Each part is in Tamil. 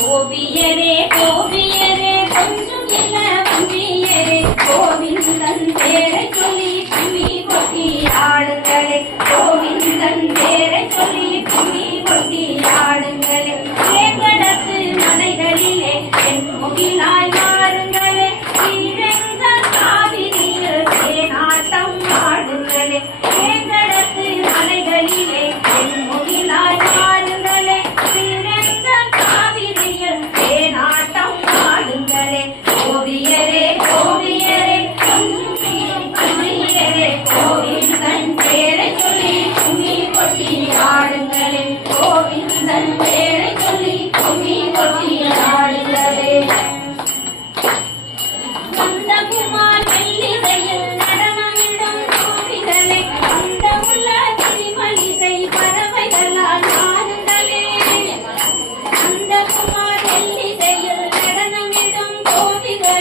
கோபியரே கோபியரே கொஞ்சம் இல்ல வந்தியரே கோவிந்தன் பேரை சொல்லி கும்மி கொட்டி ஆடுங்களே. கோவிந்தன் பேரை சொல்லி கும்மி கொட்டி ஆடுங்களே. தேங்கடத்து மலைகளிலே என் முகிலாய்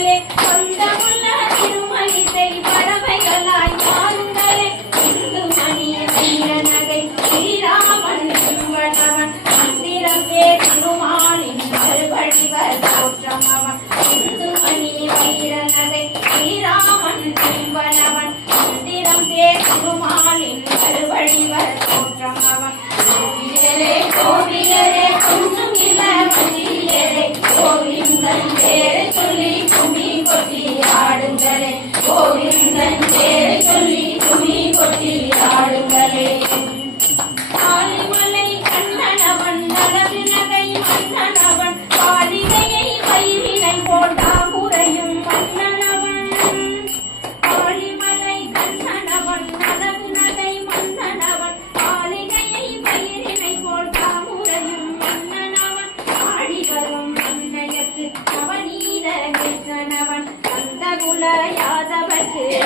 கோவிகளே அந்தமுள்ள திருமலிசை பறவைகளாய் மாறுங்களே இந்து மணி வீர நகை ஸ்ரீராமன் சிம்பளவன் மந்திரம் சே திருமாலின் மறுபடிவர் தோற்றம் அவன். இந்து நகை ஸ்ரீராமன் மந்திரம் திருமாலின் மறுபடிவர் தோற்றம் அவன்.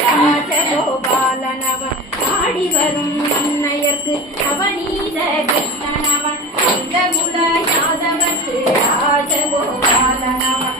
ராஜகோபாலனவன் ஆடி வரும் மன்னையர்க்கு அவனீத கிருஷ்ணனவன் கந்தகுல யாதவர்க்கு ராஜகோபாலனவன்.